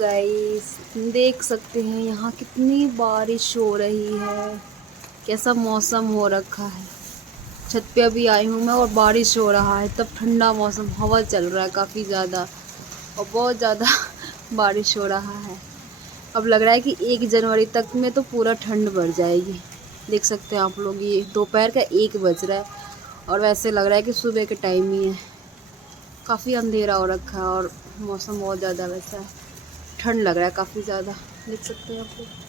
Guys, देख सकते हैं यहाँ कितनी बारिश हो रही है। कैसा मौसम हो रखा है। छत पे अभी आई हूँ मैं और बारिश हो रहा है, तब ठंडा मौसम, हवा चल रहा है काफ़ी ज़्यादा और बहुत ज़्यादा बारिश हो रहा है। अब लग रहा है कि 1 जनवरी तक में तो पूरा ठंड बढ़ जाएगी। देख सकते हैं आप लोग, ये दोपहर का 1 बज रहा है और वैसे लग रहा है कि सुबह के टाइम ही है। काफ़ी अंधेरा हो रखा है और मौसम बहुत ज़्यादा वैसा है, ठंड लग रहा है काफ़ी ज़्यादा। देख सकते हैं आप लोग।